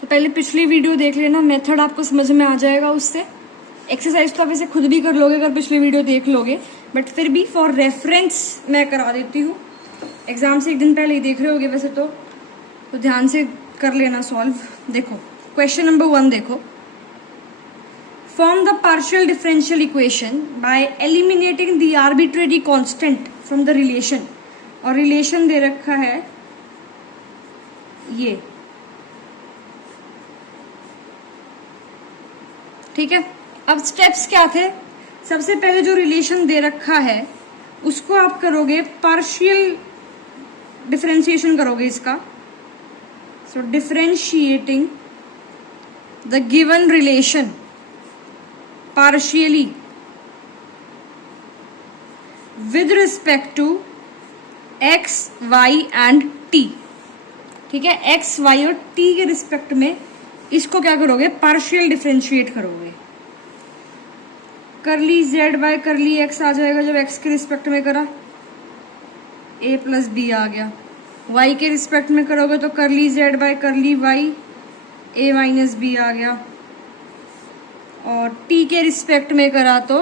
तो पहले पिछली वीडियो देख लेना, मेथड आपको समझ में आ जाएगा उससे। एक्सरसाइज तो आप इसे खुद भी कर लोगे अगर पिछली वीडियो देख लोगे, बट फिर भी फॉर रेफरेंस मैं करा देती हूँ। एग्जाम से एक दिन पहले ही देख रहे होगे वैसे तो ध्यान से कर लेना सॉल्व। देखो क्वेश्चन नंबर 1 देखो, form the partial differential equation by eliminating the arbitrary constant from the relation. और रिलेशन दे रखा है ये, ठीक है। अब स्टेप्स क्या थे, सबसे पहले जो रिलेशन दे रखा है उसको आप करोगे पार्शियल डिफरेंशिएशन करोगे इसका। सो differentiating the given relation partially with respect to x, y and t, ठीक है। x, y और t के रिस्पेक्ट में इसको क्या करोगे, पार्शियल डिफरेंशिएट करोगे। करली z बाय करली x आ जाएगा, जब x के रिस्पेक्ट में करा a प्लस b आ गया। y के रिस्पेक्ट में करोगे तो करली z by curly y a minus b आ गया, और t के रिस्पेक्ट में करा तो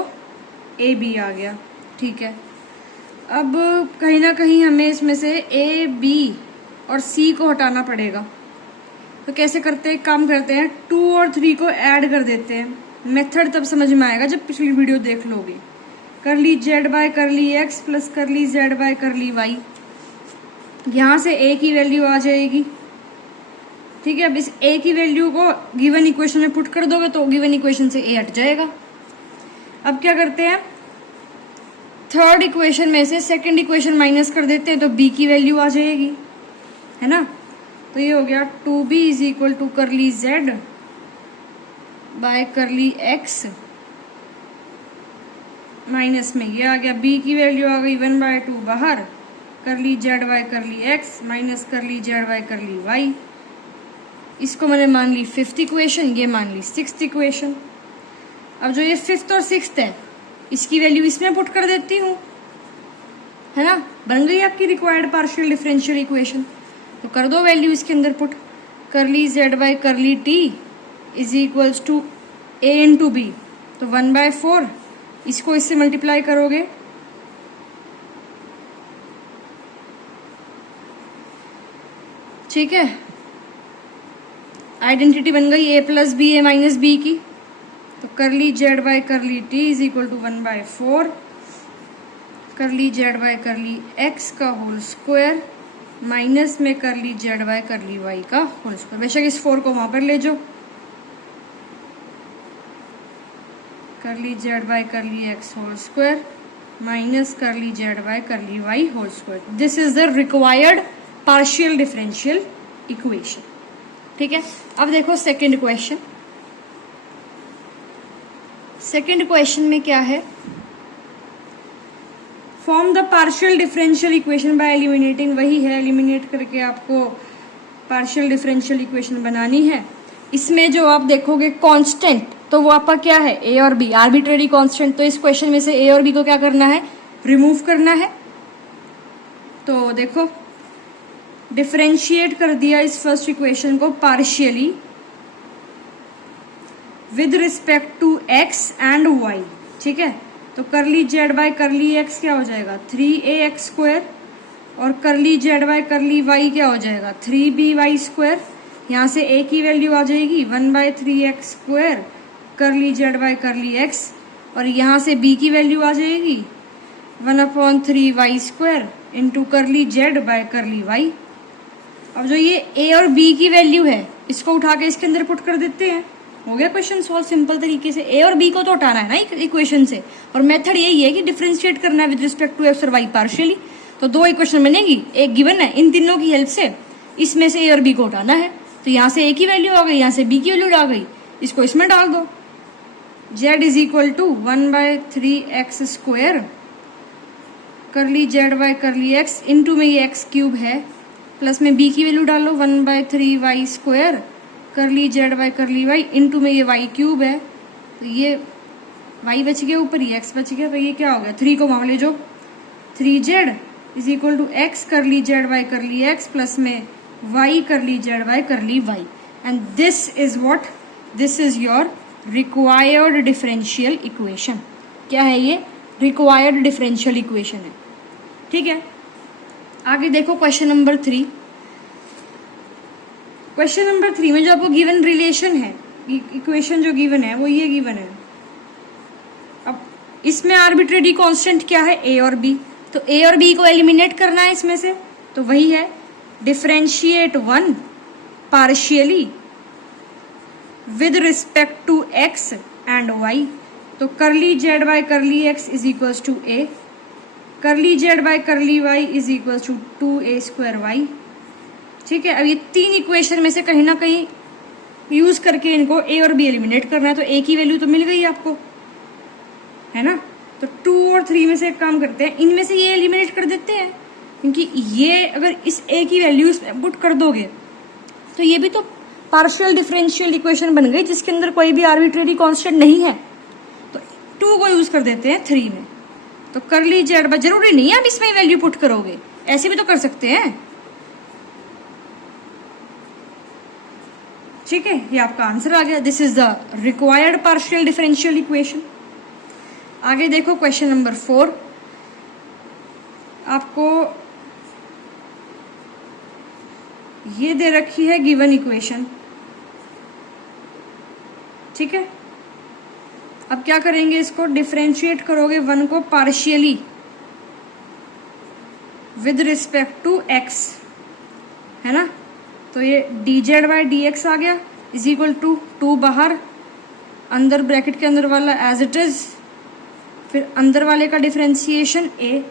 ए बी आ गया, ठीक है। अब कहीं ना कहीं हमें इसमें से ए बी और सी को हटाना पड़ेगा, तो कैसे करते हैं, काम करते हैं 2 और 3 को ऐड कर देते हैं। मेथड तब समझ में आएगा जब पिछली वीडियो देख लोगे। Curly Z by curly x plus curly Z by curly Y, यहाँ से ए की वैल्यू आ जाएगी, ठीक है। अब इस ए की वैल्यू को गिवन इक्वेशन में पुट कर दोगे तो गिवन इक्वेशन से ए हट जाएगा। अब क्या करते हैं, थर्ड इक्वेशन में से सेकंड इक्वेशन माइनस कर देते हैं तो बी की वैल्यू आ जाएगी, है ना। तो ये हो गया 2b is equal to curly Z by curly X, minus में ये आ गया बी की वैल्यू आ गई 1/2 बाहर, curly Z by curly X minus curly Z by curly Y. इसको मैंने मान ली 5th इक्वेशन, ये मान ली 6th इक्वेशन। अब जो ये 5th और 6th है इसकी वैल्यू इसमें पुट कर देती हूँ, है ना। बन गई आपकी रिक्वायर्ड पार्शियल डिफरेंशियल इक्वेशन। तो कर दो वैल्यू इसके अंदर put, curly Z by curly T is equals to A into B, तो 1/4 इसको इससे मल्टीप्लाई करोगे, ठीक है। आइडेंटिटी बन गई A plus B A minus B की, तो curly Z by curly T is equal to 1/4 curly Z by curly X का होल स्क्वायर माइनस में curly Z by curly Y का होल स्क्वायर। बेशक इस 4 को वहां पर ले जाओ, curly Z by curly X whole square minus curly Z by curly Y whole square. This is the required partial differential equation, ठीक है। अब देखो सेकंड क्वेश्चन। सेकंड क्वेश्चन में क्या है, form the partial differential equation by eliminating, वही है, eliminate करके आपको पार्शियल डिफरेंशियल इक्वेशन बनानी है। इसमें जो आप देखोगे कांस्टेंट, तो वो आपका क्या है, ए और बी, आर्बिट्रेरी कांस्टेंट। तो इस क्वेश्चन में से ए और बी को क्या करना है, रिमूव करना है। तो देखो डिफरेंशिएट कर दिया इस फर्स्ट इक्वेशन को partially with respect to x and Y, ठीक है। तो curly Z by curly x क्या हो जाएगा 3ax², और करली जेड बाय करली वाई क्या हो जाएगा 3by²। यहाँ से a की वैल्यू आ जाएगी 1/3x² curly Z by curly x, और यहाँ से b की वैल्यू आ जाएगी 1/3y² इंटू करली जेड बाय करली वाई। अब जो ये a और b की वैल्यू है इसको उठा के इसके अंदर पुट कर देते हैं, हो गया क्वेश्चन सॉल्व सिंपल तरीके से। a और b को तो हटाना है ना इक्वेशन से, और मेथड यही है कि डिफरेंशिएट करना है विद रिस्पेक्ट टू एक्स और वाई पार्शियली। तो 2 इक्वेशन बनेगी, एक गिवन है, इन तीनों की हेल्प से इसमें से a और b को हटाना है। तो यहाँ से a की वैल्यू आ गई, यहाँ से b की वैल्यू आ गई, इसको इसमें डाल दो। z is equal to 1/3x² curly Z by curly X into में ये x³ है, प्लस में b की वैल्यू डालो 1/3y² curly Z by curly Y into में ये y³ है, तो ये y बच गया ऊपर, ये x बच गया, तो ये क्या हो गया 3 को वहां ले जाओ, 3z is equal to x curly Z by curly x plus में y curly Z by curly Y. And this is what, this is your required differential equation. क्या है ये? रिक्वायर्ड डिफरेंशियल इक्वेशन है। ठीक है, आगे देखो क्वेश्चन नंबर 3। क्वेश्चन नंबर 3 में जो आपको गिवन रिलेशन है, इक्वेशन जो गिवन है वो ये गिवन है। अब इसमें आर्बिट्रेरी कांस्टेंट क्या है? ए और बी। तो ए और बी को एलिमिनेट करना है इसमें से, तो वही है differentiate one partially with respect to x and y. तो curly Z by curly x is equals to a, curly Z by curly Y is equals to 2a square y. ठीक है, अब ये तीन इक्वेशन में से कहीं ना कहीं यूज करके इनको ए और बी एलिमिनेट करना है। तो ए की वैल्यू तो मिल गई आपको, है ना। तो 2 और 3 में से एक काम करते हैं, इनमें से ये एलिमिनेट कर देते हैं, क्योंकि ये अगर इस ए की वैल्यू इसमें पुट कर दोगे तो ये भी तो पार्शियल डिफरेंशियल इक्वेशन बन गई जिसके अंदर कोई भी आर्बिट्रेरी कांस्टेंट नहीं है। तो 2 को यूज कर देते हैं 3 में। तो करली जेड बाय, जरूरी नहीं है आप इसमें वैल्यू पुट करोगे, ऐसे भी तो कर सकते हैं। ठीक है, ये आपका आंसर आ गया। This is the required partial differential equation. आगे देखो क्वेश्चन नंबर 4। आपको ये दे रखी है गिवन इक्वेशन। ठीक है, अब क्या करेंगे, इसको डिफरेंशिएट करोगे 1 को partially with respect to x, है ना। तो ये d Z by D x आ गया इज इक्वल टू 2 बाहर, अंदर ब्रैकेट के अंदर वाला एज इट इज, फिर अंदर वाले का डिफरेंशिएशन ए।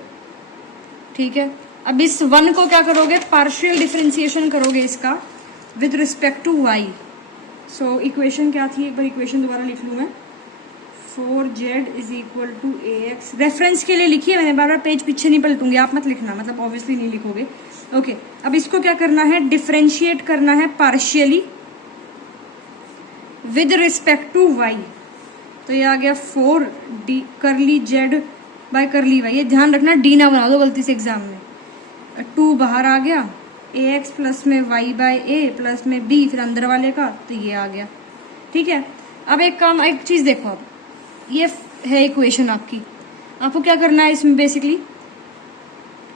ठीक है, अब इस 1 को क्या करोगे, पार्शियल डिफरेंशिएशन करोगे इसका with respect to Y. So equation क्या थी, एक बार इक्वेशन दोबारा लिख लूँ मैं। 4z is equal to A X, reference के लिए लिखिए मैंने, बार बार पेज पीछे नहीं पलटूंगी, आप मत लिखना, मतलब ऑब्वियसली नहीं लिखोगे। ओके, अब इसको क्या करना है, डिफरेंशिएट करना है partially with respect to Y. तो ये आ गया 4d करली जेड बाय करली वाई। ये ध्यान रखना डी ना बना दो गलती से एग्जाम में। 2 बाहर आ गया, ए एक्स प्लस में वाई बाय ए प्लस में बी, फिर अंदर वाले का, तो ये आ गया। ठीक है, अब एक चीज देखो, अब ये है इक्वेशन आपकी, आपको क्या करना है इसमें, बेसिकली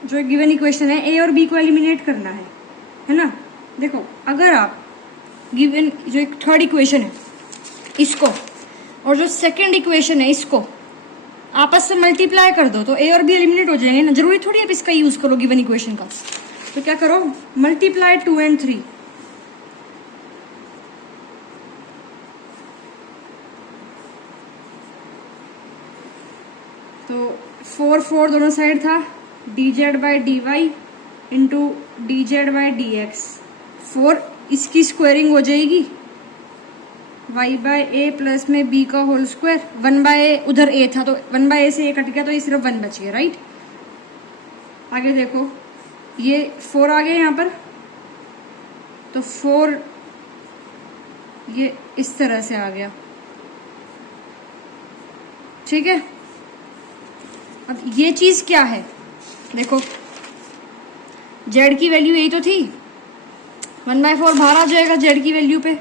जो गिवन इक्वेशन है ए और बी को एलिमिनेट करना है ना। देखो, अगर आप गिवन जो एक थर्ड इक्वेशन है इसको और जो सेकंड इक्वेशन है इसको आपस से मल्टीप्लाई कर दो तो ए और बी एलिमिनेट हो जाएंगे ना। जरूरी थोड़ी आप इसका यूज करो गिवन इक्वेशन का। तो क्या करो, मल्टीप्लाई 2 and 3। तो 4 दोनों साइड था, D Z by D Y into D Z by D X. 4 इसकी स्क्वायरिंग हो जाएगी, y बाय ए प्लस में b का होल स्क्वायर। 1 बाय ए, उधर a था तो 1 बाय ए से a कट गया तो ये सिर्फ 1 बच गया, राइट। आगे देखो, ये 4 आ गया यहाँ पर, तो 4 ये इस तरह से आ गया। ठीक है, अब ये चीज क्या है, देखो z की वैल्यू यही तो थी, 1/4 बाहर आ जाएगा z की वैल्यू पे।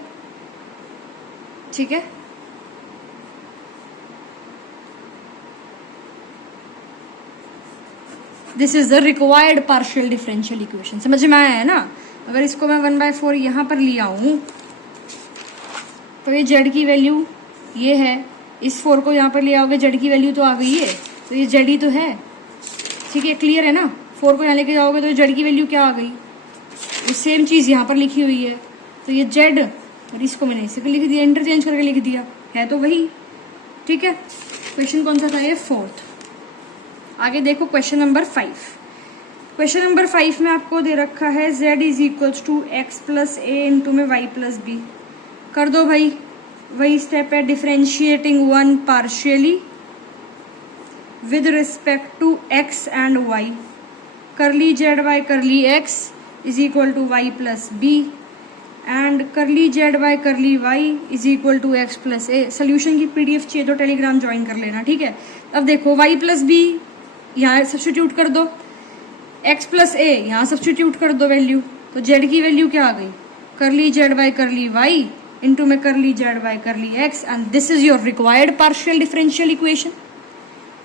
ठीक है, this is the required partial differential equation. समझ में आया है ना। अगर इसको मैं 1/4 यहां पर लिया हूं तो ये z की वैल्यू ये है, इस 4 को यहां पर ले आओगे z की वैल्यू तो आ गई है, तो ये z ही तो है। ठीक है, क्लियर है ना। 4 को यहाँ लेके जाओगे तो z की वैल्यू क्या आ गई, सेम चीज यहाँ पर लिखी हुई है, तो ये z, और इसको मैंने इसे लिख दिया, इंटरचेंज करके लिख दिया, है तो वही। ठीक है, क्वेश्चन कौन सा था, ये 4th। आगे देखो क्वेश्चन नंबर 5। क्वेश्चन नंबर 5 में आपको दे रखा है z is equals to X plus A into में y प्लस बी। कर दो भाई, वही स्टेप है, differentiating 1 partially with respect to x and y। Curly Z by curly x is equal to y plus B and curly Z by curly Y is equal to X plus A. Solution की PDF चाहिए तो Telegram join कर लेना। ठीक है, अब देखो y plus B यहाँ सब्स्टिट्यूट कर दो, x प्लस ए यहाँ सब्स्टिट्यूट कर दो वैल्यू, तो z की वैल्यू क्या आ गई, curly Z by curly Y into में curly Z by curly x and this is your required partial differential equation.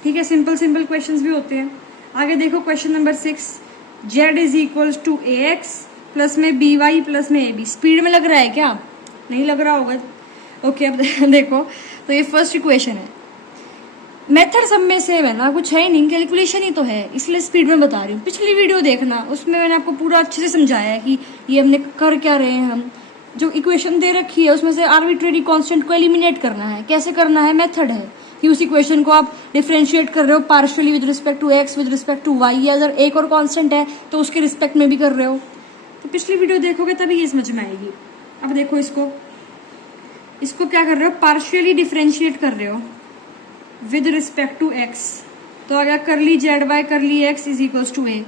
ठीक है, सिंपल सिंपल क्वेश्चंस भी होते हैं। आगे देखो question number 6, Z is equals to A x plus में B Y plus में ए बी। स्पीड में लग रहा है क्या? नहीं लग रहा होगा। ओके, अब देखो तो ये फर्स्ट इक्वेशन है। मेथड सब में सेम है ना, कुछ है ही नहीं, कैलकुलेशन ही तो है, इसलिए स्पीड में बता रही हूँ। पिछली वीडियो देखना, उसमें मैंने आपको पूरा अच्छे से समझाया है कि ये हमने कर क्या रहे हैं। हम जो इक्वेशन दे रखी है उसमें से आर्बिट्रेरी कांस्टेंट को एलिमिनेट करना है। कैसे करना है? मेथड है कि उस इक्वेशन को आप डिफरेंशिएट कर रहे हो partially with respect to x with respect to Y, या अगर एक और कांस्टेंट है तो उसके रिस्पेक्ट में भी कर रहे हो। तो पिछली वीडियो देखोगे तभी ये समझ में आएगी। अब देखो इसको क्या कर रहे हो? पार्शियली डिफरेंशिएट कर रहे हो विद रिस्पेक्ट टू एक्स, तो आ गया curly Z by curly x is equals to a.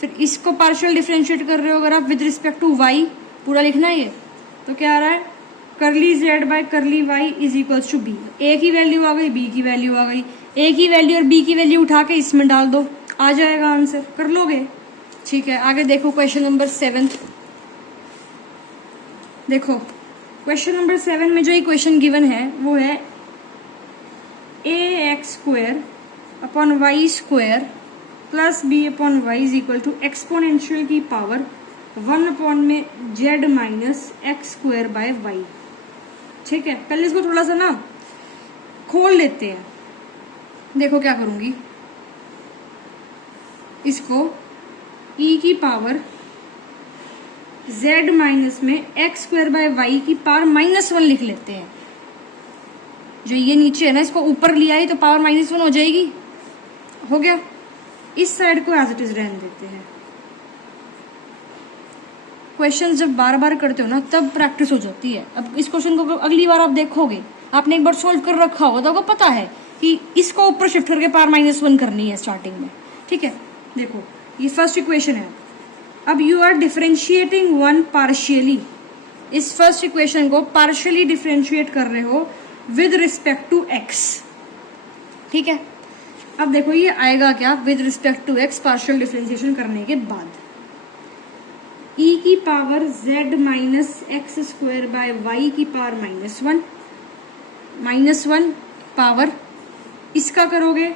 फिर इसको पार्शियल डिफरेंशिएट कर रहे हो अगर आप विद रिस्पेक्ट टू वाई, पूरा लिखना है ये, तो क्या आ रहा है? Curly Z by curly Y is equals to b. A की वैल्यू आ गई, बी की वैल्यू आ गई, ए की वैल्यू और बी की वैल्यू उठा के इसमें डाल दो, आ जाएगा आंसर। कर लोगे? ठीक है, आगे देखो क्वेश्चन नंबर 7। देखो क्वेश्चन नंबर 7 में जो इक्वेशन गिवन है वो है a x square upon y square plus b upon y is equal to exponential की पावर 1 अपॉन में z minus x square by y. ठीक है, पहले इसको थोड़ा सा ना खोल लेते हैं। देखो क्या करूंगी, इसको e की पावर z माइनस में एक्स स्क्वायर बाय वाई की पावर -1 लिख लेते हैं। जो ये नीचे है ना, इसको ऊपर लिया ही तो पावर -1 हो जाएगी। हो गया, इस साइड को एज इट इज रहने देते हैं। क्वेश्चन जब बार बार करते हो ना तब प्रैक्टिस हो जाती है। अब इस क्वेश्चन को अगली बार आप देखोगे, आपने एक बार सोल्व कर रखा होगा तो आपको पता है कि इसको ऊपर शिफ्ट करके पावर -1 करनी है स्टार्टिंग में। ठीक है, देखो ये फर्स्ट इक्वेशन है। अब you are differentiating one partially, इस फर्स्ट इक्वेशन को पार्शियली डिफरेंशिएट कर रहे हो विद रिस्पेक्ट टू एक्स। ठीक है, अब देखो ये आएगा क्या with respect to x partial differentiation करने के बाद, e की power z minus x square by Y की पावर -1 पावर, इसका करोगे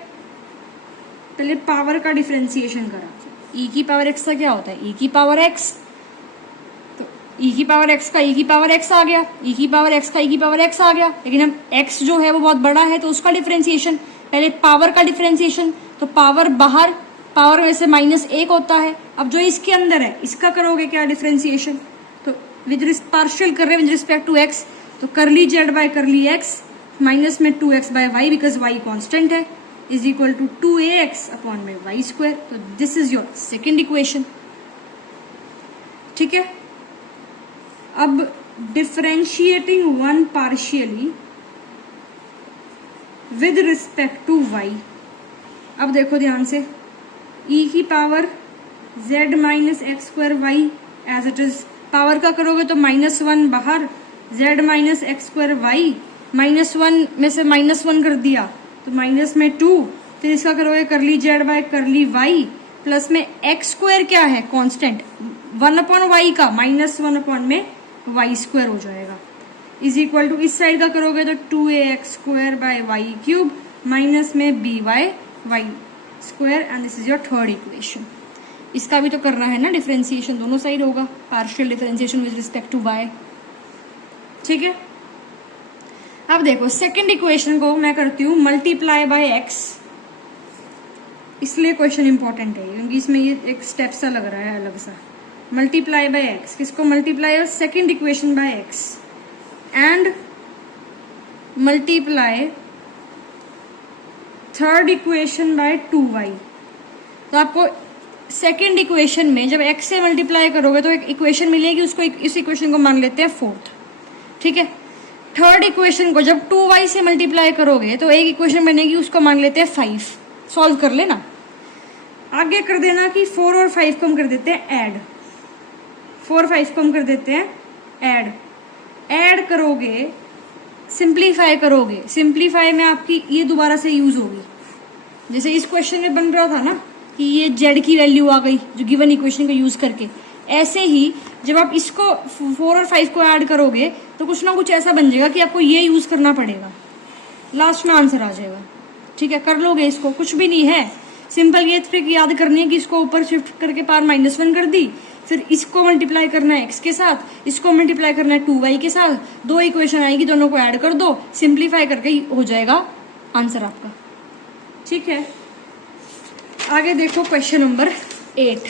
पहले पावर का डिफरेंशिएशन करा। e की पावर x का क्या होता है? e की पावर x, तो e की पावर x का e की पावर x आ गया, e की पावर x का e की पावर x आ गया। लेकिन हम x जो है वो बहुत बड़ा है तो उसका डिफरेंशिएशन, पहले पावर का डिफरेंशिएशन, तो पावर बाहर, पावर में से -1 होता है। अब जो इसके अंदर है इसका करोगे क्या डिफरेंशिएशन, तो विद पार्शियल कर रहे हैं विद रिस्पेक्ट टू x, तो curly Z by curly x minus में 2x बाय वाई बिकॉज y कांस्टेंट है is equal to 2ax upon में वाई स्क्वायर। तो this is your second equation. ठीक है, अब differentiating one partially with respect to y। अब देखो ध्यान से, e की power z minus x square y as it is, power का करोगे तो -1 बाहर, z minus x square y, -1 में से -1 कर दिया तो माइनस में 2, फिर इसका करोगे curly Z by curly Y plus में एक्स स्क्वायर क्या है कांस्टेंट 1 अपॉन वाई का, -1 अपॉन में वाई स्क्वायर हो जाएगा इज इक्वल टू, इस साइड का करोगे तो 2ax square by Y cube minus में b by Y square and this is your third equation. इसका भी तो करना है ना डिफरेंशिएशन, दोनों साइड होगा partial differentiation with respect to y। ठीक है, अब देखो सेकंड इक्वेशन को मैं करती हूँ मल्टीप्लाई बाय x, इसलिए क्वेश्चन इंपॉर्टेंट है क्योंकि इसमें ये एक स्टेप सा लग रहा है अलग सा। मल्टीप्लाई बाय x, किसको multiply? Second equation by x and multiply third equation by 2y। तो आपको सेकंड इक्वेशन में जब x से मल्टीप्लाई करोगे तो एक इक्वेशन मिलेगी, उसको इस इक्वेशन को मान लेते हैं फोर्थ। ठीक है, थर्ड इक्वेशन को जब 2y से मल्टीप्लाई करोगे तो एक इक्वेशन बनेगी, उसको मान लेते हैं 5। सॉल्व कर लेना, आगे कर देना कि 4 और 5 को हम कर देते हैं ऐड, 4 5 को हम कर देते हैं ऐड करोगे, सिंप्लीफाई करोगे, सिंप्लीफाई में आपकी ये दोबारा से यूज होगी। जैसे इस क्वेश्चन में बन रहा था ना कि ये z की वैल्यू आ गई जो गिवन इक्वेशन को यूज करके, ऐसे ही जब आप इसको 4 और 5 को ऐड करोगे तो कुछ ना कुछ ऐसा बन जाएगा कि आपको ये यूज करना पड़ेगा, लास्ट में आंसर आ जाएगा। ठीक है, कर लोगे इसको, कुछ भी नहीं है, सिंपल ये ट्रिक याद करनी है कि इसको ऊपर शिफ्ट करके पावर -1 कर दी, फिर इसको मल्टीप्लाई करना है x के साथ, इसको मल्टीप्लाई करना है 2y के साथ, 2 इक्वेशन आएगी, दोनों को ऐड कर दो, सिंप्लीफाई करके हो जाएगा आंसर आपका। ठीक है, आगे देखो क्वेश्चन नंबर 8।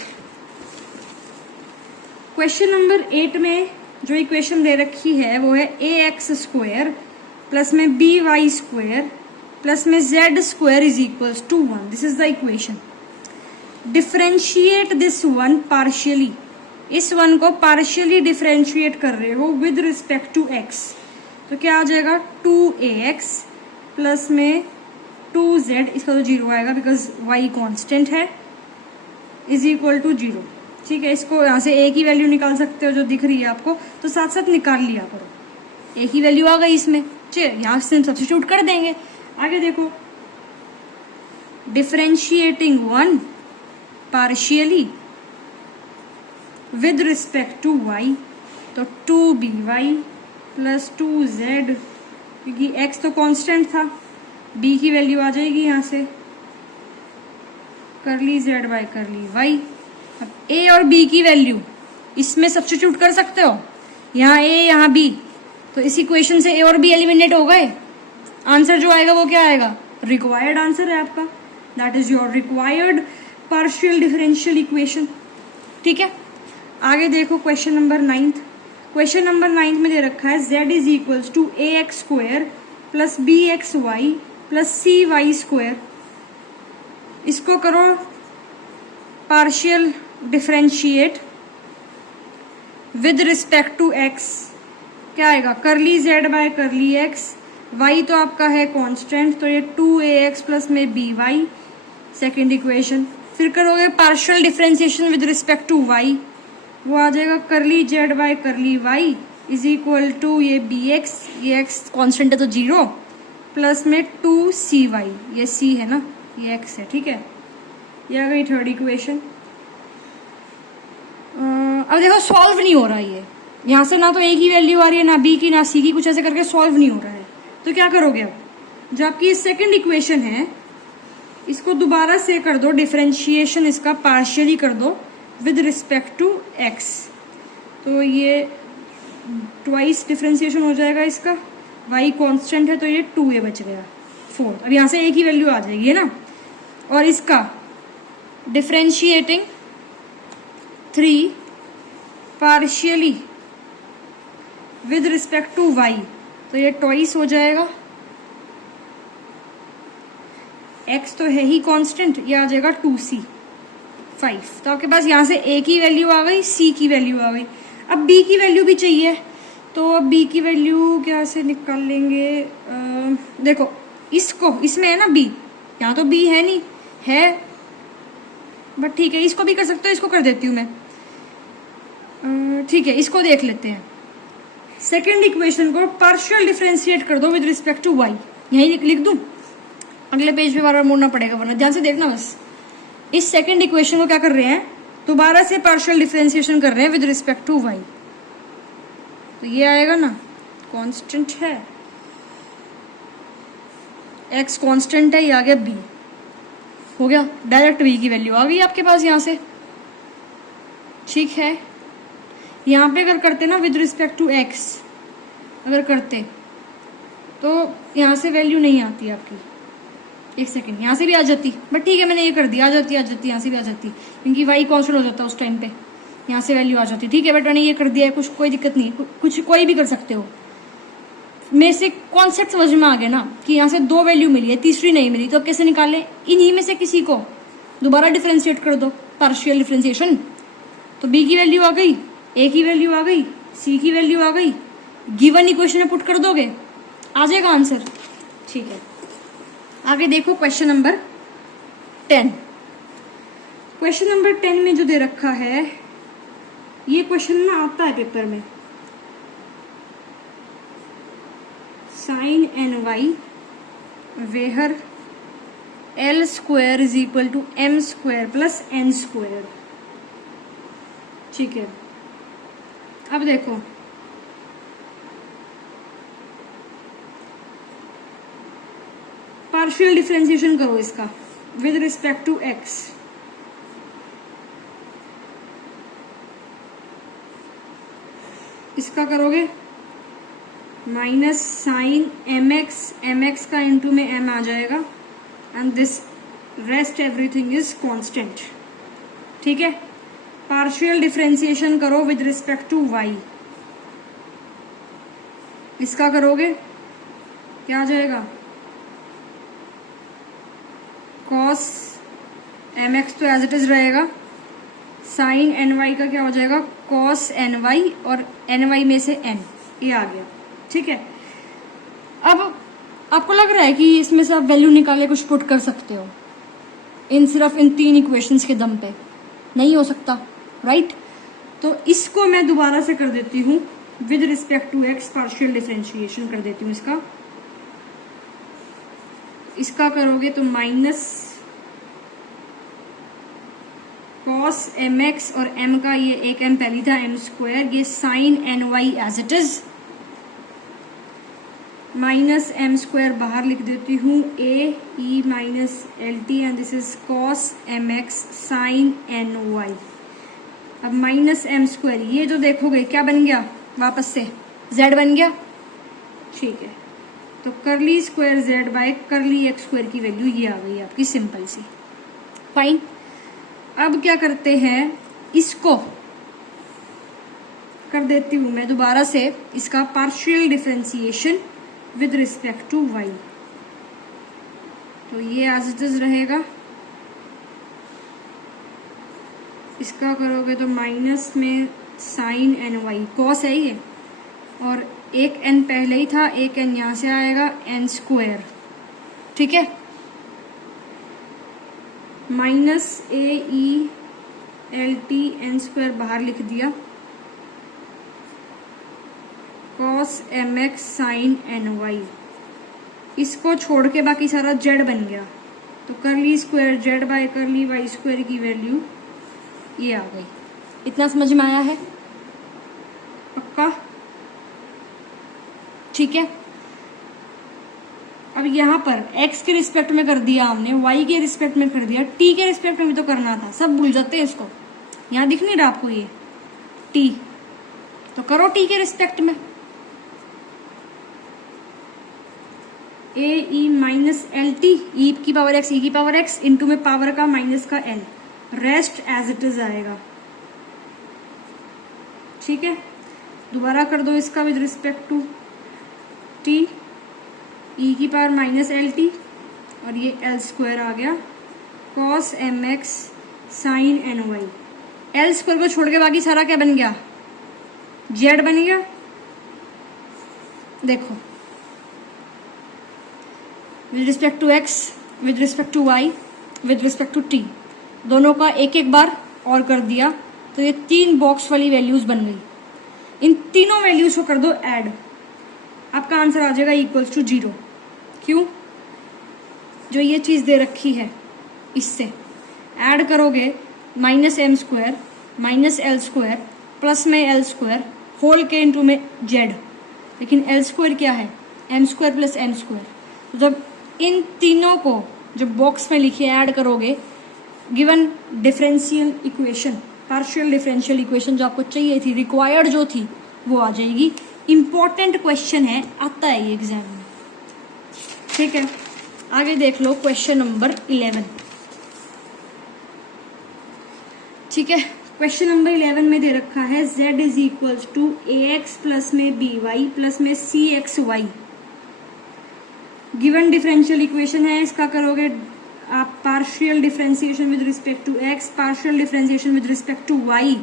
क्वेश्चन नंबर 8 में जो इक्वेशन दे रखी है वो है ax² प्लस में by² प्लस में z² is equals to 1। This is the equation. Differentiate this one partially, इस वन को पार्शियली डिफरेंशिएट कर रहे हो विद रिस्पेक्ट टू x, तो क्या आ जाएगा 2ax प्लस में 2z, इसका तो 0 आएगा बिकॉज y कांस्टेंट है, इज इक्वल टू 0। ठीक है, इसको यहाँ से a की वैल्यू निकाल सकते हो जो दिख रही है आपको, तो साथ साथ निकाल लिया करो, a की वैल्यू आ गई इसमें, चलिए यहाँ से सब्स्टिट्यूट कर देंगे। आगे देखो, differentiating one partially with respect to y, तो 2by प्लस 2z, क्योंकि x तो कांस्टेंट था, b की वैल्यू आ जाएगी यहाँ से करली z बाय करली y। अब a और b की वैल्यू इसमें सब्स्टिट्यूट कर सकते हो, यहाँ a यहाँ b, तो इस इक्वेशन से a और b एलिमिनेट हो गए, आंसर जो आएगा वो क्या आएगा, रिक्वायर्ड आंसर है आपका, that is your required partial differential equation. ठीक है, आगे देखो क्वेश्चन नंबर 9। क्वेश्चन नंबर 9 में दे रखा है z is equals to ax² plus bxy plus cy²। इसको करो partial differentiate with respect to x, क्या आएगा curly z by curly x, y तो आपका है कांस्टेंट, तो ये 2ax प्लस में by, सेकेंड इक्वेशन। फिर करोगे partial differentiation with respect to y, वो आ जाएगा curly z by curly y is equal to ये bx, ये x कांस्टेंट है तो 0, प्लस में 2cy, ये c है ना, ये x है। ठीक है, ये आ गई थर्ड इक्वेशन। अब देखो सॉल्व नहीं हो रहा ये, यहाँ से ना तो a की वैल्यू आ रही है, ना b की, ना c की, कुछ ऐसे करके सॉल्व नहीं हो रहा है, तो क्या करोगे अब, जो आपकी ये सेकेंड इक्वेशन है इसको दोबारा से कर दो डिफरेंशिएशन, इसका पार्शियली कर दो विद रिस्पेक्ट टू x, तो ये ट्वाइस डिफरेंशिएशन हो जाएगा इसका, y कांस्टेंट है तो ये 2a बच गया 4, अब यहाँ से a की वैल्यू आ जाएगी है ना, और इसका differentiating 3 partially with respect to y, तो ये ट्वाइस हो जाएगा, x तो है ही कांस्टेंट, ये आ जाएगा 2c 5। तो आपके पास यहाँ से a की वैल्यू आ गई, c की वैल्यू आ गई, अब b की वैल्यू भी चाहिए, तो अब b की वैल्यू क्या से निकाल लेंगे, देखो इसको, इसमें है ना b, यहाँ तो b है नहीं है, बट ठीक है इसको भी कर सकते हो, इसको कर देती हूँ मैं। ठीक है, इसको देख लेते हैं, सेकेंड इक्वेशन को पार्शियल डिफरेंशिएट कर दो विद रिस्पेक्ट टू y, यही लिख दूं, अगले पेज पे बार बार मोड़ना पड़ेगा वरना, ध्यान से देखना बस। इस सेकेंड इक्वेशन को क्या कर रहे हैं, दोबारा से पार्शियल डिफरेंशिएशन कर रहे हैं विद रिस्पेक्ट टू y, तो ये आएगा ना, कांस्टेंट है x, कांस्टेंट है, ये आ गया b, हो गया, डायरेक्ट b की वैल्यू आ गई आपके पास यहाँ से। ठीक है, यहाँ पे अगर करते ना विद रिस्पेक्ट टू x, अगर करते तो यहाँ से वैल्यू नहीं आती आपकी, एक सेकेंड यहाँ से भी आ जाती, बट ठीक है मैंने ये कर दिया, आ जाती यहाँ से भी आ जाती, क्योंकि y कांस्टेंट हो जाता उस टाइम पे, यहाँ से वैल्यू आ जाती। ठीक है, बट मैंने ये कर दिया है, कुछ कोई दिक्कत नहीं, कुछ कोई भी कर सकते हो, मेरे से कॉन्सेप्ट समझ में आ गया ना कि यहाँ से 2 वैल्यू मिली है, तीसरी नहीं मिली, तो अब कैसे निकालें, इन्हीं में से किसी को दोबारा डिफरेंशिएट कर दो पार्शियल डिफरेंशिएशन, तो b की वैल्यू आ गई, a की वैल्यू आ गई, c की वैल्यू आ गई, गिवन इक्वेशन में पुट कर दोगे, आ जाएगा आंसर। ठीक है, आगे देखो क्वेश्चन नंबर 10। क्वेश्चन नंबर 10 में जो दे रखा है, ये क्वेश्चन ना आता है पेपर में, sine ny where l² is equal to m² plus n²। ठीक है, अब देखो पार्शियल डिफरेंशिएशन करो इसका विद रिस्पेक्ट टू एक्स। इसका करोगे माइनस साइन एम एक्स का इंटू में एम आ जाएगा and this rest everything is constant. ठीक है, पार्शियल डिफरेंशिएशन करो विद रिस्पेक्ट टू वाई। इसका करोगे क्या आ जाएगा, कॉस एम एक्स तो एज इट इज रहेगा, साइन एन वाई का क्या हो जाएगा, कॉस एन वाई, और एन वाई में से एन, ये आ गया। ठीक है, अब आपको लग रहा है कि इसमें से आप वैल्यू निकाले कुछ पुट कर सकते हो सिर्फ इन 3 इक्वेशंस के दम पे? नहीं हो सकता, राइट? तो इसको मैं दोबारा से कर देती हूँ with respect to x, partial differentiation कर देती हूँ इसका करोगे तो माइनस कॉस एम एक्स, और एम का ये एक एम पहली था, एम स्क्वायर, ये sine n y as it is, minus m square बाहर लिख देती हूँ, a e minus l t, and this is cos m x sine n y. अब माइनस एम स्क्वायर, ये जो देखोगे क्या बन गया, वापस से z बन गया। ठीक है, तो curly square z by curly x square की वैल्यू ये आ गई आपकी, सिंपल सी, फाइन। अब क्या करते हैं, इसको कर देती हूं मैं दोबारा से इसका partial differentiation with respect to y। तो ये एज इट इज रहेगा, इसका करोगे तो माइनस में साइन एन वाई, कॉस है ये, और एक n पहले ही था, एक n यहां से आएगा, n स्क्वायर। ठीक है, minus a e l t n square बाहर लिख दिया, cos m x sine n y, इसको छोड़ के बाकी सारा जेड बन गया, तो curly square z by curly y square की वैल्यू ये आ गई। इतना समझ में आया है? पक्का? ठीक है, अब यहाँ पर x के रिस्पेक्ट में कर दिया हमने, y के रिस्पेक्ट में कर दिया, t के रिस्पेक्ट में भी तो करना था, सब भूल जाते हैं इसको। यहाँ दिख नहीं रहा आपको ये t, तो करो t के रिस्पेक्ट में, a e minus l t, e की पावर x, ई की पावर x, इंटू में पावर का माइनस का l, rest as it is आएगा। ठीक है, दोबारा कर दो इसका with respect to t, e की पावर माइनस एल टी, और ये एल स्क्वायर आ गया, cos m x sine n y. L square को छोड़ के बाकी सारा क्या बन गया, जेड बन गया। देखो with respect to x, with respect to y, with respect to t, दोनों का एक एक बार और कर दिया, तो ये 3 बॉक्स वाली वैल्यूज बन गई। इन तीनों वैल्यूज को कर दो ऐड, आपका आंसर आ जाएगा इक्वल्स टू 0। क्यों? जो ये चीज दे रखी है इससे ऐड करोगे, minus m square minus l square plus में एल स्क्वायर होल के इंटू में जेड, लेकिन एल स्क्वायर क्या है, m square plus m square. तो जब इन तीनों को जो बॉक्स में लिखे ऐड करोगे, given differential equation, partial differential equation जो आपको चाहिए थी, रिक्वायर्ड जो थी, वो आ जाएगी। इंपॉर्टेंट क्वेश्चन है, आता है ये एग्जाम में। ठीक है, आगे देख लो क्वेश्चन नंबर 11। ठीक है, क्वेश्चन नंबर 11 में दे रखा है z is equals to A x plus में बी वाई प्लस में c x y. Given differential equation है, इसका करोगे आप partial differentiation with respect to x, partial differentiation with respect to y.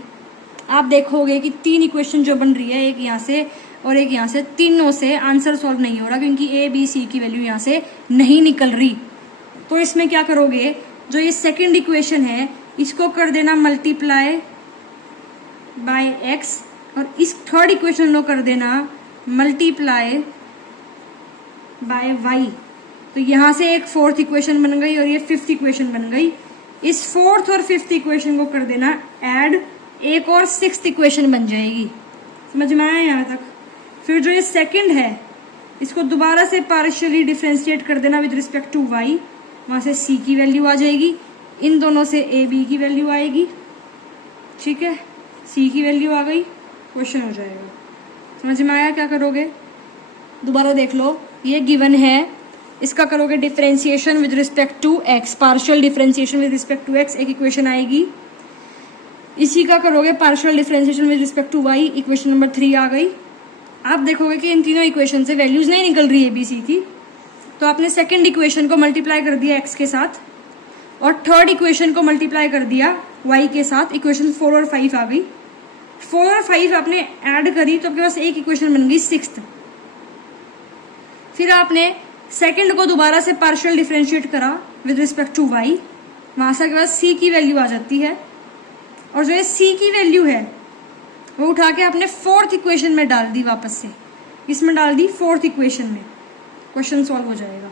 आप देखोगे कि 3 इक्वेशन जो बन रही है, एक यहाँ से और एक यहाँ से, तीनों से आंसर सॉल्व नहीं हो रहा क्योंकि ए बी सी की वैल्यू यहाँ से नहीं निकल रही। तो इसमें क्या करोगे, जो ये सेकंड इक्वेशन है इसको कर देना मल्टीप्लाई बाय एक्स, और इस थर्ड इक्वेशन को कर देना मल्टीप्लाई बाय वाई। तो यहाँ से एक फोर्थ इक्वेशन बन गई और ये फिफ्थ इक्वेशन बन गई। इस फोर्थ और फिफ्थ इक्वेशन को कर देना ऐड, एक और सिक्स्थ इक्वेशन बन जाएगी। समझ में आया यहाँ तक? फिर जो ये सेकंड है इसको दोबारा से पार्शियली डिफ्रेंशिएट कर देना विद रिस्पेक्ट टू y, वहां से c की वैल्यू आ जाएगी, इन दोनों से a b की वैल्यू आएगी, ठीक है, c की वैल्यू आ गई, क्वेश्चन हो जाएगा। समझ में आया? क्या करोगे दोबारा देख लो, ये गिवन है, इसका करोगे differentiation with respect to x, partial differentiation with respect to x, एक इक्वेशन आएगी। इसी का करोगे partial differentiation with respect to y, equation number 3 आ गई। आप देखोगे कि इन तीनों इक्वेशन से वैल्यूज नहीं निकल रही है बी सी की, तो आपने सेकंड इक्वेशन को मल्टीप्लाई कर दिया x के साथ और थर्ड इक्वेशन को मल्टीप्लाई कर दिया y के साथ, इक्वेशन 4 और 5 आ गई। 4 और 5 आपने ऐड करी तो आपके पास एक इक्वेशन बन गई सिक्स्थ। फिर आपने सेकंड को दोबारा से पार्शियल डिफरेंशिएट करा विद रिस्पेक्ट टू y, वहां से आपके पास c की वैल्यू आ जाती है, और जो ये c की वैल्यू है वो उठा के आपने फोर्थ इक्वेशन में डाल दी, वापस से इसमें डाल दी फोर्थ इक्वेशन में, क्वेश्चन सॉल्व हो जाएगा।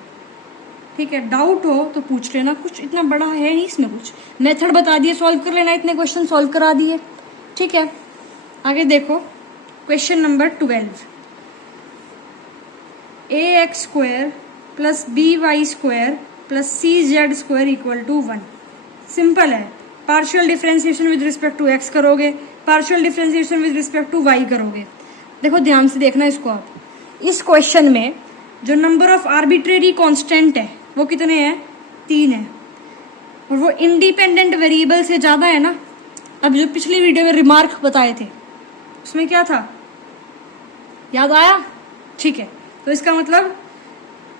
ठीक है, डाउट हो तो पूछ लेना, कुछ इतना बड़ा है नहीं इसमें, कुछ मेथड बता दिए, सॉल्व कर लेना, इतने क्वेश्चन सॉल्व करा दिए। ठीक है, आगे देखो question number 12, ax square plus by square plus cz square equal to 1। Simple है, partial differentiation with respect to x करोगे, partial differentiation with respect to y करोगे। देखो ध्यान से देखना इसको आप, इस क्वेश्चन में जो नंबर ऑफ आर्बिट्रेरी कांस्टेंट है वो कितने हैं? 3 है, और वो इंडिपेंडेंट वेरिएबल से ज्यादा है ना। अब जो पिछली वीडियो में रिमार्क बताए थे उसमें क्या था, याद आया? ठीक है, तो इसका मतलब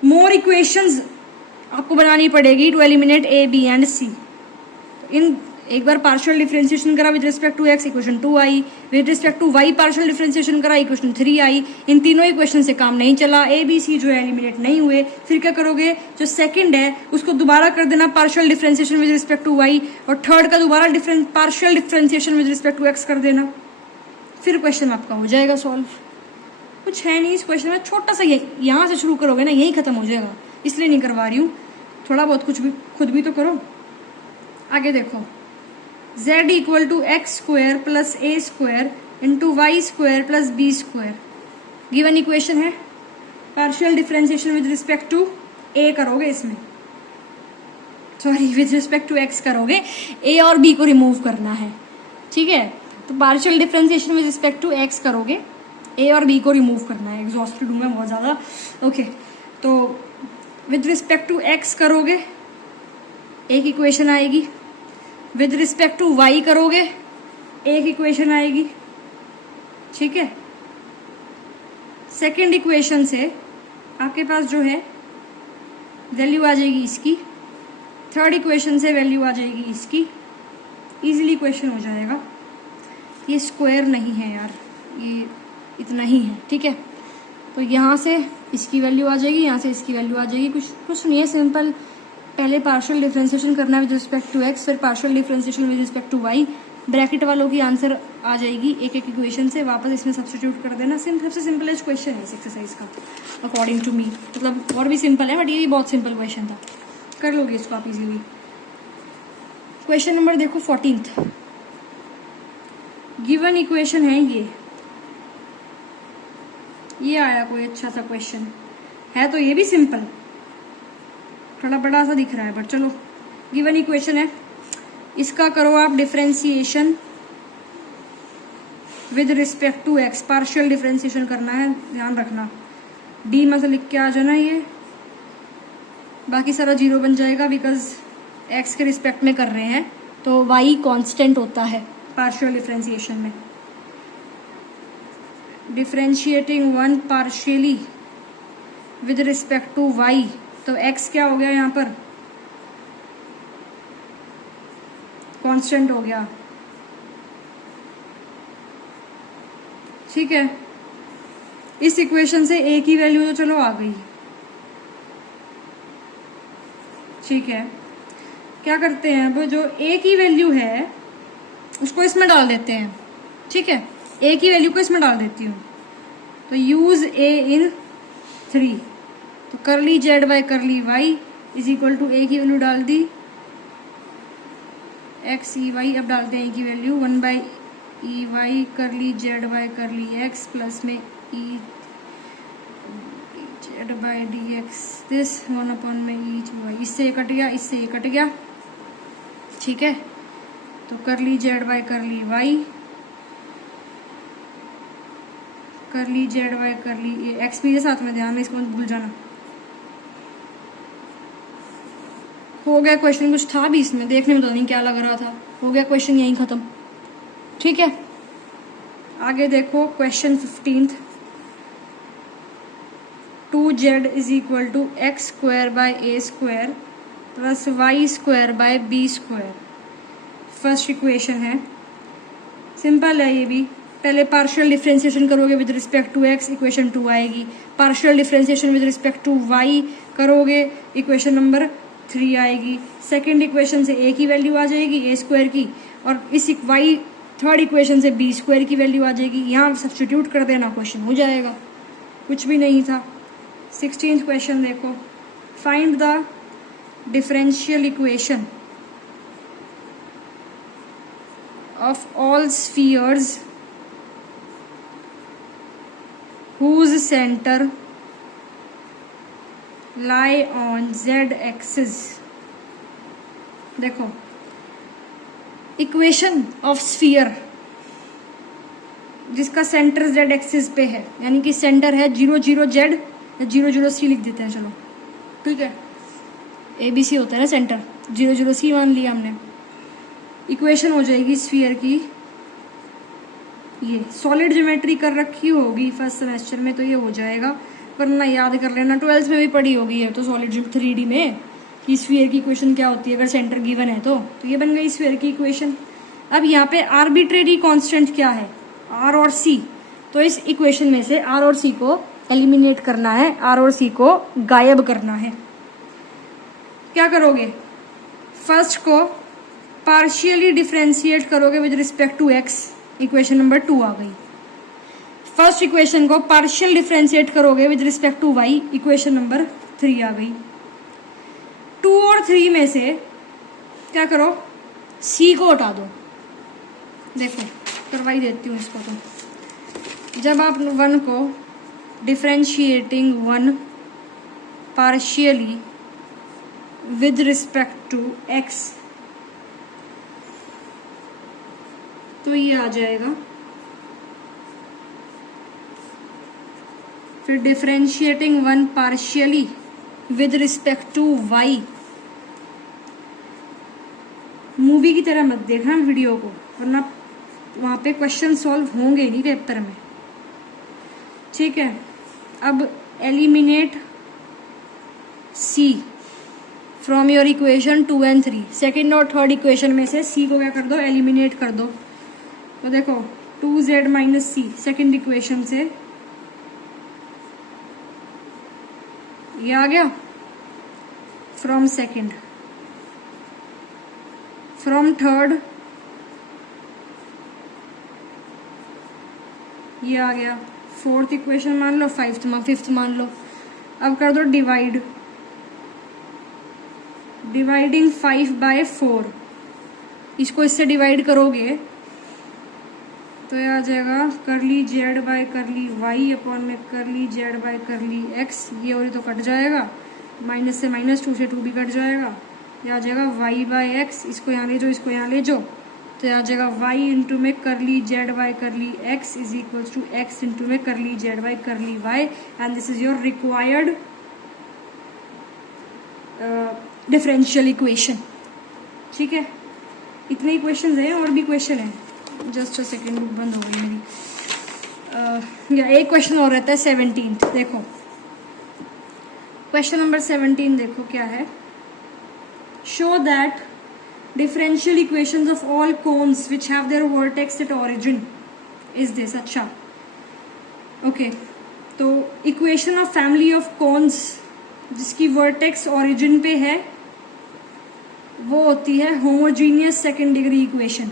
मोर इक्वेशंस आपको बनानी पड़ेगी to eliminate a b and c. इन एक बार पार्शियल डिफरेंशिएशन करा with respect to x, equation 2 आई, with respect to y partial differentiation करा, इक्वेशन 3 आई। इन तीनों इक्वेशन से काम नहीं चला, ए बी सी जो है एलिमिनेट नहीं हुए। फिर क्या करोगे, जो सेकंड है उसको दोबारा कर देना partial differentiation with respect to y, और थर्ड का दोबारा partial differentiation with respect to x कर देना, फिर क्वेश्चन आपका हो जाएगा सॉल्व। कुछ है नहीं इस क्वेश्चन में, छोटा सा यहाँ से शुरू करोगे ना यही खत्म हो जाएगा, इसलिए नहीं करवा रही हूँ, थोड़ा बहुत कुछ भी खुद भी तो करो। आगे देखो, z equal to x square plus a square into y square plus b square, given equation है। Partial differentiation with respect to a करोगे, इसमें sorry with respect to x करोगे, ए और बी को रिमूव करना है। ठीक है, तो partial differentiation with respect to x करोगे, ए और बी को रिमूव करना है। एग्जॉस्टेड हूँ मैं बहुत ज़्यादा। ओके, तो विद रिस्पेक्ट टू एक्स करोगे एक इक्वेशन आएगी, विद रिस्पेक्ट टू वाई करोगे एक इक्वेशन आएगी। ठीक है, सेकेंड इक्वेशन से आपके पास जो है वैल्यू आ जाएगी इसकी, थर्ड इक्वेशन से वैल्यू आ जाएगी इसकी, इजीली क्वेश्चन हो जाएगा। ये स्क्वायर नहीं है यार, ये इतना ही है। ठीक है, तो यहाँ से इसकी वैल्यू आ जाएगी, यहाँ से इसकी वैल्यू आ जाएगी, कुछ नहीं है, सिंपल। पहले पार्शियल डिफरेंशिएशन करना है विद रिस्पेक्ट टू एक्स, फिर partial differentiation with respect to y. Bracket वालों की आंसर आ जाएगी एक एक इक्वेशन से, वापस इसमें सब्स्टिट्यूट कर देना। सबसे सिंपलेस्ट क्वेश्चन है इस एक्सरसाइज का अकॉर्डिंग टू मी, मतलब और भी सिंपल है बट ये भी बहुत सिंपल क्वेश्चन था, कर लोगे इसको आप इजीली। क्वेश्चन नंबर देखो 14th, गिवन इक्वेशन है ये आया कोई अच्छा सा क्वेश्चन है, तो ये भी सिंपल, थोड़ा बड़ा सा दिख रहा है बट चलो, गिवन इक्वेशन है, इसका करो आप differentiation with respect to x. Partial differentiation करना है, ध्यान रखना, डी में से लिख के आ जाना ये, बाकी सारा जीरो बन जाएगा बिकॉज एक्स के रिस्पेक्ट में कर रहे हैं, तो वाई कांस्टेंट होता है पार्शियल डिफरेंशिएशन में। Differentiating one partially with respect to Y, तो x क्या हो गया यहाँ पर, कांस्टेंट हो गया। ठीक है, इस इक्वेशन से a की वैल्यू तो चलो आ गई। ठीक है, क्या करते हैं, वो जो a की वैल्यू है उसको इसमें डाल देते हैं। ठीक है, a की वैल्यू को इसमें डाल देती हूँ, तो यूज a इन 3, तो curly Z by curly Y is equal to a की वैल्यू डाल दी, एक्स ई वाई। अब डालते हैं ए की value 1 by e y curly Z by curly x plus में e z by D x this 1 में E Y, इससे ये कट गया, इससे ये कट गया, ठीक है। तो curly Z by curly y, curly Z by curly ये एक्स भी है साथ में, ध्यान में इसको मत भूल जाना। हो गया क्वेश्चन, कुछ था भी इसमें, देखने में तो नहीं क्या लग रहा था, हो गया क्वेश्चन यहीं खत्म, ठीक है। आगे देखो question 15th, 2z is equal to x square by a square plus y square by b square. First equation है, सिंपल है ये भी। पहले पार्शियल डिफरेंशिएशन करोगे with respect to x, equation 2 आएगी। Partial differentiation with respect to y करोगे, equation number 3 आएगी। Second equation से ए की वैल्यू आ जाएगी ए स्क्वायर की, और इस वाई थर्ड इक्वेशन से बी स्क्वायर की वैल्यू आ जाएगी। यहाँ सब्स्टिट्यूट कर देना, क्वेश्चन हो जाएगा, कुछ भी नहीं था। 16th क्वेश्चन देखो, find the differential equation of all spheres whose center lie on z axis। देखो इक्वेशन ऑफ स्फीयर जिसका सेंटर z एक्सिस पे है, यानी कि सेंटर है 0 0 z या 0 0 c लिख देते हैं, चलो ठीक है, ABC होता है ना सेंटर, 0 0 c मान लिया हमने। इक्वेशन हो जाएगी स्फीयर की, ये सॉलिड ज्योमेट्री कर रखी होगी फर्स्ट सेमेस्टर में तो ये हो जाएगा, वरना याद कर लेना, 12th में भी पढ़ी होगी है तो सॉलिड 3D में कि स्फीयर की इक्वेशन क्या होती है अगर सेंटर गिवन है तो ये बन गई स्फीयर की इक्वेशन। अब यहाँ पे आर्बिट्रेरी कांस्टेंट क्या है, R और C, तो इस इक्वेशन में से R और C को एलिमिनेट करना है, R और C को गायब करना है। क्या करोगे, फर्स्ट को पार्शियली डिफरेंशिएट करोगे with respect to x, equation number 2 आ गई। फर्स्ट इक्वेशन को पार्शियल डिफरेंशिएट करोगे with respect to y, equation number 3 आ गई। 2 और 3 में से क्या करो, c को हटा दो। देखो करवाई देती हूँ इसको, तो जब आप 1 को differentiating 1 partially with respect to x, तो ये आ जाएगा। फिर differentiating 1 partially with respect to y, movie की तरह मत देखना वीडियो को, वरना वहाँ पे क्वेश्चन सॉल्व होंगे नहीं पेपर में, ठीक है। अब eliminate c from your equation 2 and 3, second और थर्ड इक्वेशन में से c को क्या कर दो, एलिमिनेट कर दो। तो देखो 2z माइनस सी सेकेंड इक्वेशन से ये आ गया, फ्रॉम सेकेंड, फ्रॉम थर्ड ये आ गया, फोर्थ इक्वेशन मान लो, फिफ्थ मान लो। अब कर दो डिवाइड, डिवाइडिंग 5/4, इसको इससे डिवाइड करोगे तो ये आ जाएगा curly Z by curly y upon में curly Z by curly x, ये और ये तो कट जाएगा, माइनस से -2 से 2 भी कट जाएगा, ये आ जाएगा वाई बाय एक्स, इसको यहाँ ले जाओ, इसको यहाँ ले जाओ, तो ये आ जाएगा वाई इंटू में curly Z by curly x is equal to x into में curly Z by curly Y, and this is your required differential equation, ठीक है। इतने ही क्वेश्चन हैं, और भी क्वेश्चन है, जस्ट अ सेकेंड, बुक बंद हो गई मेरी। या एक क्वेश्चन और रहता है 17th, देखो क्वेश्चन नंबर 17 देखो क्या है, show that differential equations of all cones which have their vertex at origin is this. अच्छा ओके, तो equation of family of cones जिसकी वर्टेक्स ऑरिजिन पे है वो होती है homogeneous second degree equation.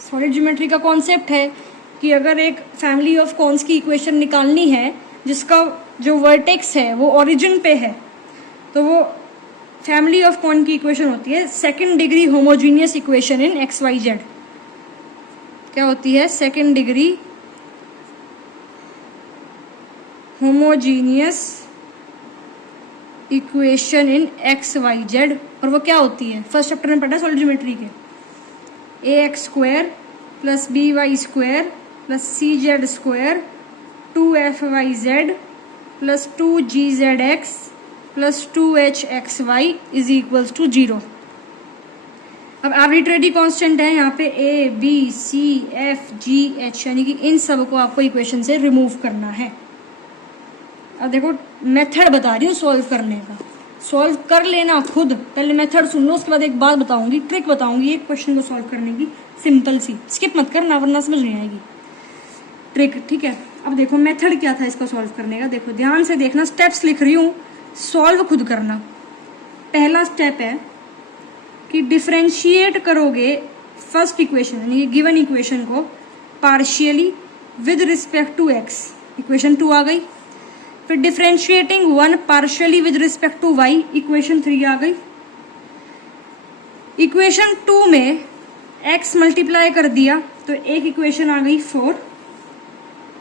Solid geometry का कॉन्सेप्ट है कि अगर एक फैमिली ऑफ कॉन्स की इक्वेशन निकालनी है जिसका जो वर्टेक्स है वो ओरिजिन पे है, तो वो फैमिली ऑफ कॉन की इक्वेशन होती है second degree homogeneous equation in x y z. क्या होती है, second degree homogeneous equation in x y z. और वो क्या होती है, फर्स्ट चैप्टर में पढ़ा सॉलिड ज्योमेट्री के, a x square plus b y square plus c z square 2f(y)z plus 2gzx plus 2hxy is equals to 0। अब arbitrary constant है यहाँ पे a b c f g h, यानी कि इन सब को आपको इक्वेशन से रिमूव करना है। अब देखो मेथड बता रही हूँ सॉल्व करने का, सॉल्व कर लेना खुद, पहले मेथड सुन लो, उसके बाद एक बात बताऊंगी, ट्रिक बताऊंगी एक क्वेश्चन को सॉल्व करने की, सिंपल सी, स्किप मत करना वरना समझ नहीं आएगी ट्रिक, ठीक है। अब देखो मेथड क्या था इसको सॉल्व करने का, देखो ध्यान से देखना, स्टेप्स लिख रही हूँ, सॉल्व खुद करना। पहला स्टेप है कि डिफरेंशिएट करोगे फर्स्ट इक्वेशन यानी कि गिवन इक्वेशन को partially with respect to x, equation 2 आ गई। फिर differentiating 1 partially with respect to y, equation 3 आ गई। इक्वेशन 2 में x मल्टीप्लाई कर दिया तो एक इक्वेशन आ गई 4।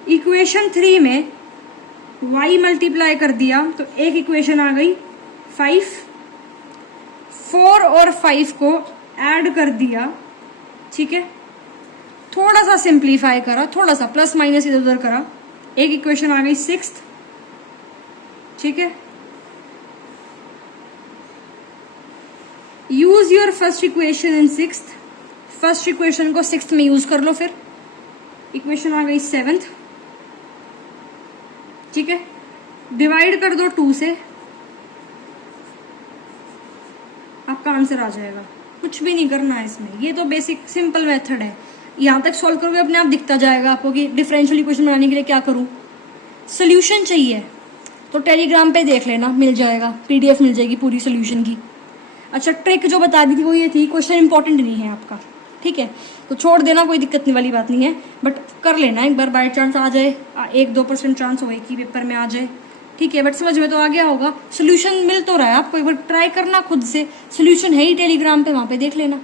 इक्वेशन 3 में y मल्टीप्लाई कर दिया तो एक इक्वेशन आ गई 5। 4 और 5 को ऐड कर दिया, ठीक है, थोड़ा सा सिंप्लीफाई करा, थोड़ा सा प्लस माइनस इधर उधर करा, एक इक्वेशन आ गई 6, ठीक है। Use your first equation in 6th, first equation को 6th में यूज कर लो, फिर इक्वेशन आ गई 7th, ठीक है। डिवाइड कर दो 2 से, आपका आंसर आ जाएगा, कुछ भी नहीं करना है इसमें, ये तो बेसिक सिंपल मेथड है। यहां तक सॉल्व करोगे अपने आप दिखता जाएगा आपको कि डिफरेंशियल इक्वेशन बनाने के लिए क्या करूं। सोल्यूशन चाहिए तो टेलीग्राम पे देख लेना, मिल जाएगा, पीडीएफ मिल जाएगी पूरी सोल्यूशन की। अच्छा, ट्रिक जो बता दी थी वो ये थी, क्वेश्चन इंपॉर्टेंट नहीं है आपका, ठीक है, तो छोड़ देना, कोई दिक्कत नहीं वाली बात नहीं है, बट कर लेना एक बार, बाय चांस आ जाए, 1-2% चांस हो कि पेपर में आ जाए, ठीक है, बट समझ में तो आ गया होगा। सोल्यूशन मिल तो रहा है आपको, एक बार ट्राई करना खुद से, सोल्यूशन है ही टेलीग्राम पे, वहां पे देख लेना,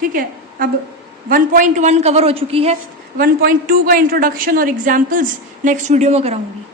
ठीक है। अब 1.1 कवर हो चुकी है, 1.2 का इंट्रोडक्शन और एग्जाम्पल्स नेक्स्ट वीडियो में कराऊंगी।